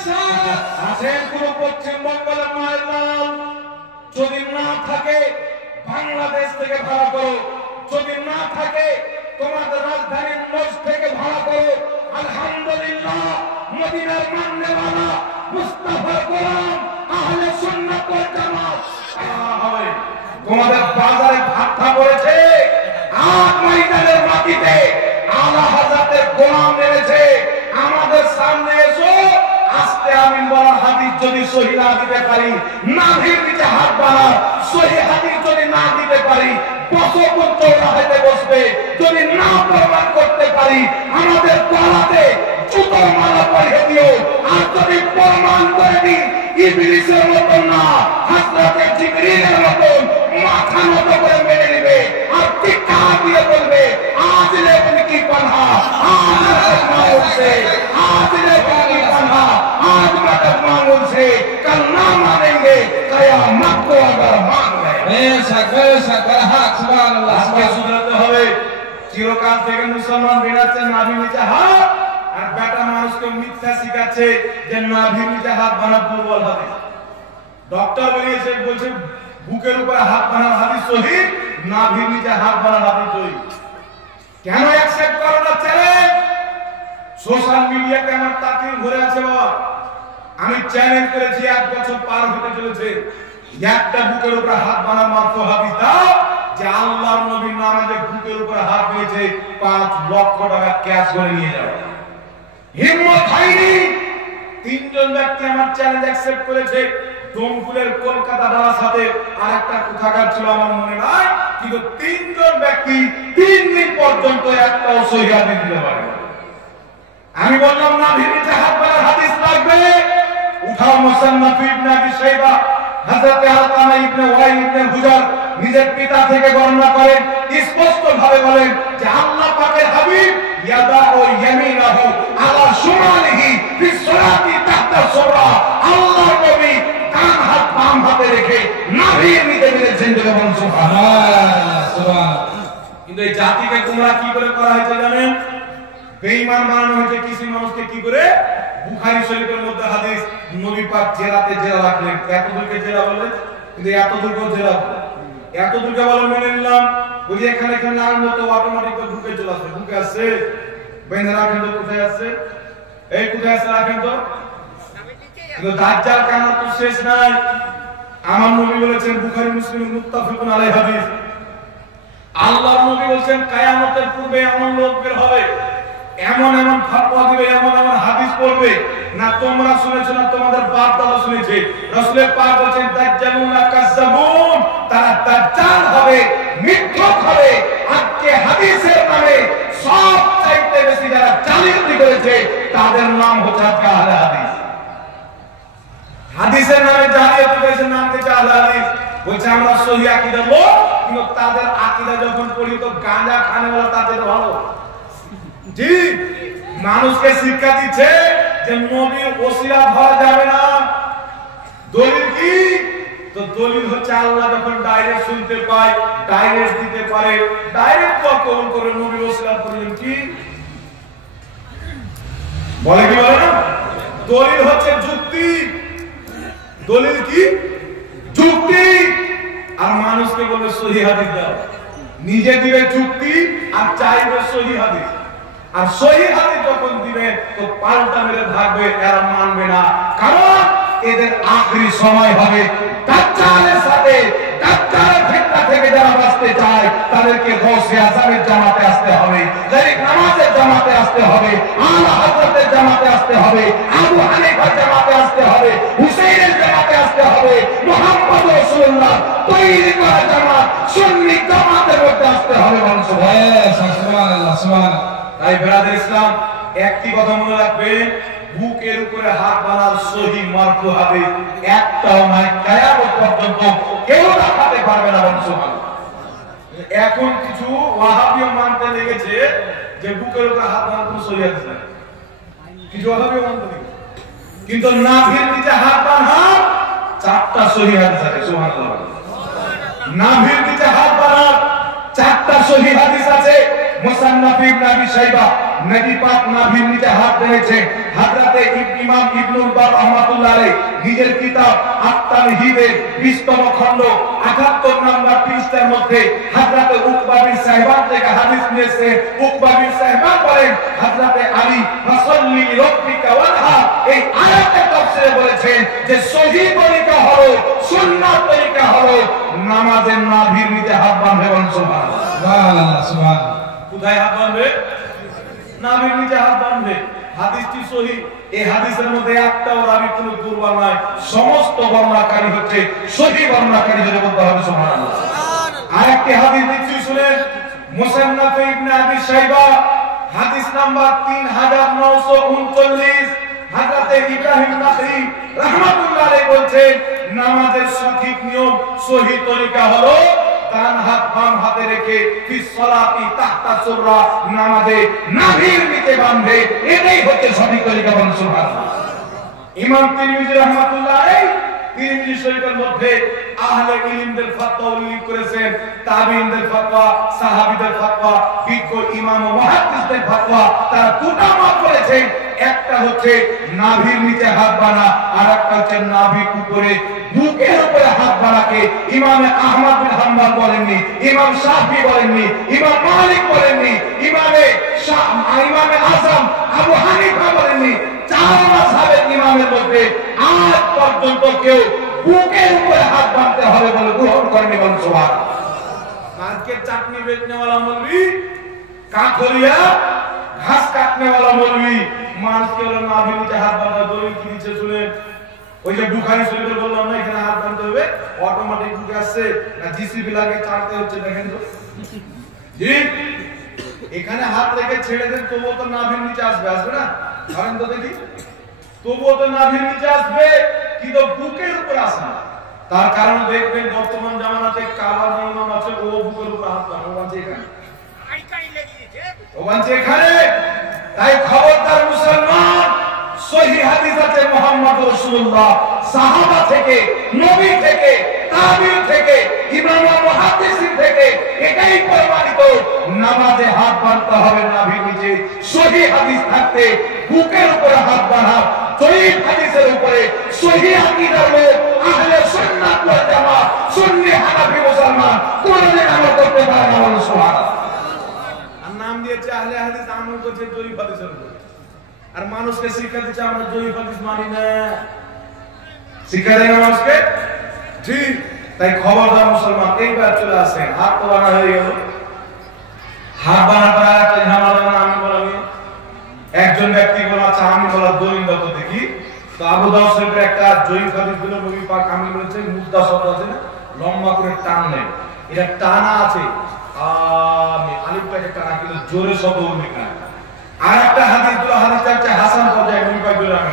আছেন কোন পশ্চিমবঙ্গের মায়ের নাম? যদি না থাকে বাংলাদেশ থেকে ভাড়া করো, যদি না থাকে তোমাদের রাজধানীর মসজিদ থেকে ভাড়া করো। আলহামদুলিল্লাহ, মদিনার মাননেওয়ালা মুস্তাফার গোলাম আহলে সুন্নাত ওয়াল জামাত হবে। তোমাদের বাজারে ভাটা পড়েছে, আট ময়দানের মাটিতে আলা হযরতের গোলাম নেমেছে। আমাদের সামনে এসো, আস্তে আমিন বলার হাদিস যদি সহিহ না দিতে পারি, নাভির নিচে হাত বাড়াও। সহিহ হাদিস যদি না দিতে পারি, বছর চৌরাহাতে বসবে। যদি না প্রমাণ করতে পারি, আমাদের গলাতে জুতোর মালা পরিয়ে দিও। আর যদি প্রমাণ করে দিই, ইবলিসের মতন না, হযরতে জিবরিলের মতন মাথা নত করে মেনে নেবে আর চিৎকার দিয়ে বলবে, আজ লেবনে কি পানহা, আজ মাউল সে, আজ লেবনে কি পানহা, आज मदद मांगो से कल ना मानेंगे कयामत को अगर मान गए। बेशक हक सुभान अल्लाह। আজকে শুধরাতে হবে। চিরকাল থেকে মুসলমান বেড়াচ্ছে নাভি নিচে হাত, আর বেটা মানুষকে মিথ্যা শিখাচ্ছে যে নাভি নিচে হাত বানা দুর্বল হবে। ডক্টর বেরিয়েছে বলছে বুকের উপরে হাত বানার হাদিস সহিহ, নাভি নিচে হাত বানার হাদিস সহিহ। কেন অ্যাকসেপ্ট করো না চ্যালেঞ্জ? সোশ্যাল মিডিয়াতে আমার তাকির ভরে আছে বাবা। আমি চ্যালেঞ্জ করেছি, এক বছর পার হতে চলেছে, একটা বুকের উপরে হাত বানার মাত্র হাদিস দাও যে আল্লাহর নবীর নামাজে বুকের উপরে হাত দিয়েছে, 5 লক্ষ টাকা ক্যাশ করে নিয়ে যাও। হিম্মত হয়নি। তিনজন ব্যক্তি আমার চ্যালেঞ্জ অ্যাকসেপ্ট করেছে। ডোমকুলের কলকাতা দাদার সাথে আরেকটা কোথাকার ছিল আমার মনে নাই, কিন্তু তিনজন ব্যক্তি 3 দিন পর্যন্ত একটাও সহিহ হাদিস দিতে পারে না। আমি বললাম না, ভিতরে হাত বানার হাদিস লাগবে। উঠাও মুসান্নাফ ইবনে আবি শাইবা, হযরত আলকামা ইবনে ওয়াইল ইবনে হুজার নিজের পিতা থেকে বর্ণনা করেন, স্পষ্ট ভাবে বলেন যে আল্লাহ পাকের হাবিব ইয়াদাউ ইয়ামিনাহু আলা শুমালিহি ফিস সালাতি তাহতা সুরা, আল্লাহর নবী ডান হাত বাম হাতে রেখে নাভির নিচে দিয়েছেন। বলুন সুবহানাল্লাহ সুবহানাল্লাহ। কিন্তু এই জাতিকে তোমরা কি করে করা হয়েছে জানেন? বেঈমান বানানো হয়েছে। কিছু মানুষকে কি করে? বুখারী শরীফের মধ্যে হাদিস, নবী পাক জেলাতে জেলা রাখলেন। এত দূরকে জেলা বললেন, কিন্তু এত দূরকে জেলা বললেন। এত দূরকে বলে মেনে নিলাম, ওই যে এখানে এখানে নাম মতো অটোমেটিক তো ঢুকে চলে আসে। ঢুকে আসছে, বেঁধে রাখেন তো, কোথায় আসছে? এই কোথায় আসছে রাখেন তো। কিন্তু দাজ্জাল কান্না তো শেষ নাই। আমার নবী বলেছেন, বুখারী মুসলিম মুত্তাফিকুন আলাইহি হাদিস, আল্লাহর নবী বলেছেন কিয়ামতের পূর্বে এমন লোক বের হবে, এমন এমন ফতোয়া দিবে, এমন এমন হাদিস পড়বে না তোমরা শুনেছো না তোমাদের বাপ দাদা শুনেছে। রাসূলের পাক বলেন দাজ্জালুনা কাজ্জাবুন, তারা দাজ্জাল হবে, মিথ্যক হবে। আজকে হাদিসের নামে সবচাইতে বেশি যারা জালিয়াতি করেছে তাদের নাম হচ্ছে আহলে হাদিস। হাদিসের নামে জালিয়াতি করেছে, নাম দিয়েছে আহলে হাদিস। বলছে আমরা সহিহ আকীদা লোক, কিন্তু তাদের আকীদা যখন পড়ি তো গাঁজা খানেওয়ালা তাদের ভালো। জি, মানুষকে শিক্ষা দিচ্ছে যে নবীর ওসিলা ধরা যাবে না। দলিল কি? তো দলিল হচ্ছে আল্লাহ যখন ডাইরেক্ট শুনতে পায়, ডাইরেক্ট দিতে পারে, ডাইরেক্ট কবুল করে নবীর ওসিলা করলেন কি বলে, কি বলে না? দলিল হচ্ছে যুক্তি। দলিল কি? যুক্তি। আর মানুষকে বলবে সহিহ হাদিস দাও, নিজে দিবে যুক্তি আর চাইবে সহিহ হাদিস। আর সহিহ হাদিস যখন দিবে তো পাল্টা মেরে থাকবে, এরা মানবে না। কারণ এদের আখরি সময় হবে দাজ্জালের সাথে। দাজ্জালের ফিতনা থেকে যারা বাঁচতে চায় তাদেরকে গৌসে আজমের জামাতে আসতে হবে, তারিক নামাজের জামাতে আসতে হবে, আলা হযরতের জামাতে আসতে হবে, আবু হানিফার জামাতে আসতে হবে, হুসাইনের জামাতে আসতে হবে, মুহাম্মদ রাসূলুল্লাহ তৈরি করা জামাত সুন্নি জামাতের মধ্যে আসতে হবে। সুবহানাল্লাহ সুবহানাল্লাহ। তাই ব্রাদার ইসলাম, একটি কথা মনে রাখবেন, বুকের উপরে হাত বানার সহিহ মারফু হাদিস একটাও নাই, কিয়ামত পর্যন্ত কেউ দেখাতে পারবে না। সুবহানাল্লাহ। এখন কিছু ওয়াহাবীয় মানতে লেগেছে যে বুকের উপরে হাত বানার কোনো সহিহ হাদিস নাই। কিছু ওয়াহাবীয় মানতে লেগেছে, কিন্তু নাভির নিচে হাত বাঁধার 4টা সহিহ হাদিস আছে। সুবহানাল্লাহ। নাভির নিচে হাত বাঁধার 4টা সহিহ হাদিস আছে। মুসান্নাফ ইবনে আবি শাইবা, নবী পাক নাভির নিচে হাত রেখেছে। হযরতে ইমাম ইবনুল বার রাহমাতুল্লাহ আলাইহি নিজের কিতাব আত-তামহিদের 20তম খণ্ড 78 নম্বর পৃষ্ঠার মধ্যে হযরতে উকবা বিন সাহিবান থেকে হাদিস নিয়েছে। উকবা বিন সাহিবান বলেন হযরতে আলী ফাসাল্লি লিরাব্বিকা ওয়ানহার এই আয়াতের তাফসীরে বলেছেন যে সহিহ তরিকা হলো, সুন্নাত তরিকা হলো নামাজের নাভির নিচে হাত বাঁধে। বলেন সুবহানাল্লাহ। সুবহানাল্লাহ সুবহানাল্লাহ। কোথায় হাত বাঁধবে? নাভির নিচে হাত বাঁধবে। হাদিসটি সহিহ। এই হাদিসের মধ্যে একটাও রাবী কোনো দুর্বল নয়, সমস্ত বর্ণনাকারী হচ্ছে সহিহ বর্ণনাকারী। যদি বলতে হবে সুবহানাল্লাহ। আরেকটি হাদিস দিচ্ছি শুনেন, মুসান্নাফ ইবনে আবি শাইবা হাদিস নাম্বার 3939। হযরতে ইব্রাহিম নাখঈ রাহমাতুল্লাহ আলাইহি বলেন নামাজের সঠিক নিয়ম সহিহ তরিকা হলো ডান হাত বাম হাতে রেখে ফি সালাতি তাহতা সুররা নামাজে নাভির নিচে বাঁধে। এটাই হচ্ছে সঠিক তরিকা। বলেন সুবহানাল্লাহ। ইমাম তিরমিজি রাহমাতুল্লাহ আলাইহি তিরমিজি শরীফের মধ্যে আহলে ইলমদের ফতোয়া উল্লেখ করেছেন, তাবিঈনদের ফতোয়া, সাহাবীদের ফতোয়া, বিজ্ঞ ইমাম ও মুহাদ্দিসদের ফতোয়া। তারা দুটো মত করেছেন, একটা হচ্ছে নাভির নিচে হাত বাঁধা, আর একটা হচ্ছে নাভির উপরে বুকের উপরে হাত বাঁধাকে ইমাম আহমদ বিন হাম্বল বলেননি, ইমাম শাফি বলেননি, ইমাম মালিক বলেননি, ইমাম আযম আবু হানিফা বলেননি। চার মাযহাবের ইমামের মধ্যে আজ পর্যন্ত কেউ বুকের উপরে হাত বাঁধতে হবে বলে গ্রহণ করেনি। বলেন সুবহানাল্লাহ। মার্কেট চাটনি বেচনে वाला मौलवी, কাকরিয়া ঘাস কাটনে वाला मौलवी মানুষকে বলে নাভির নিচে হাত বাঁধা। দলিল কি দিচ্ছে শুনেন। ওই যে বুখারী শরীফে বললাম না এখানে হাত বাঁধতে হবে, অটোমেটিক ঢুকে আসছে না জিসিবি লাগে চাটতে হচ্ছে। দেখেন তো জি, এখানে হাত রেখে ছেড়ে দেন তবুও তো নাভির নিচে আসবে, আসবে না? ধরেন তো দেখি, তবুও তো নাভির নিচে আসবে, কিন্তু বুকের উপর আসে না। তার কারণ দেখবেন বর্তমান জামানাতে কাবা যে ইমাম আছে ও বুকের উপর হাত বাঁধে, ও বাঁধে এখানে, ও বাঁধে এখানে। তাই খবরদার মুসলমান, সহিহ হাদিস আছে মুহাম্মদ রাসূলুল্লাহ সাহাবা থেকে, নবী থেকে, তাবিঈ থেকে, ইমাম ও মুহাদ্দিসিন থেকে এটাই প্রমাণিত নামাজে হাত বাঁধতে হবে নাভির নিচে। সহিহ হাদিস থাকতে বুকের উপরে হাত বাঁধা সহিহ হাদিসের উপরে সহিহ আকীদার লোক আহলে সুন্নাত ওয়াল জামাত সুন্নি হানাফি মুসলমান কোনদিন আমল করতে পারে না। বলেন সুবহানাল্লাহ। আর নাম দিয়েছে আহলে হাদিস, আমল করছে জয়ীফ হাদিসের উপর। আর মানুষকে শিক্ষা দিচ্ছে আমরা জয়ীফ হাদিস মানি না, শিক্ষা দেয় না মানুষকে। ঠিক তাই খবরদার মুসলমান, এইবার চলে আসেন। হাত তো বানা হয়ে গেল, হাত বানার পর একটা ঝামেলা না। আমি বললাম একজন ব্যক্তি বলা আচ্ছা আমি বলা দলিল কত দেখি। তো আবু দাউদ শরীফের একটা জয়ীফ হাদিস দিল, নবী পাক আমি বলেছে মুদ্দা শব্দ আছে না, লম্বা করে টান নেই, এটা টানা আছে আমি আলিফটাকে টানা, কিন্তু জোরে শব্দ উল্লেখ না। আর একটা হাদিস দিল, হাদিসটা হচ্ছে হাসান পর্যায়ে, নবী পাক বলে আমি